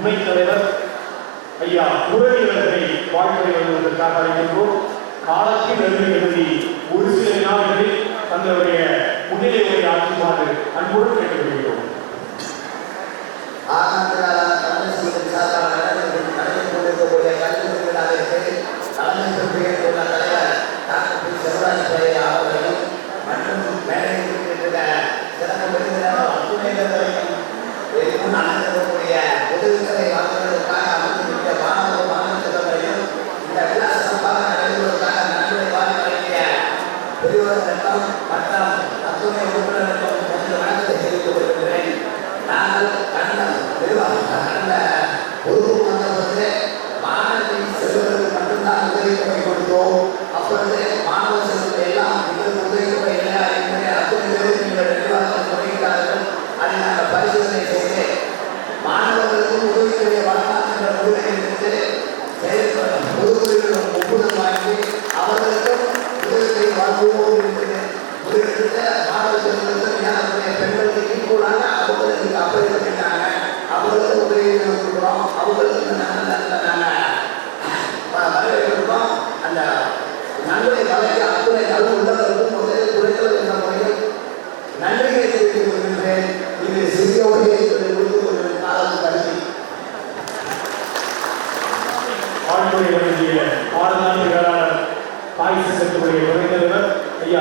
துணைத் தலைவர் ஐயா முரளி அவர்களை வாழ்க்கை வருவதற்காக அழைக்கின்றோம். காலத்தில் எழுதி ஒரு சில நாட்களில் தங்களுடைய முன்னிலை உரை ஆற்றுமாறு அன்போடு கேட்டுக்கொள்கிறோம். பாடலாசிரியர் பாடலாசிரியர் தாய் சங்கத்துடைய துணைத் தலைவர் ஐயா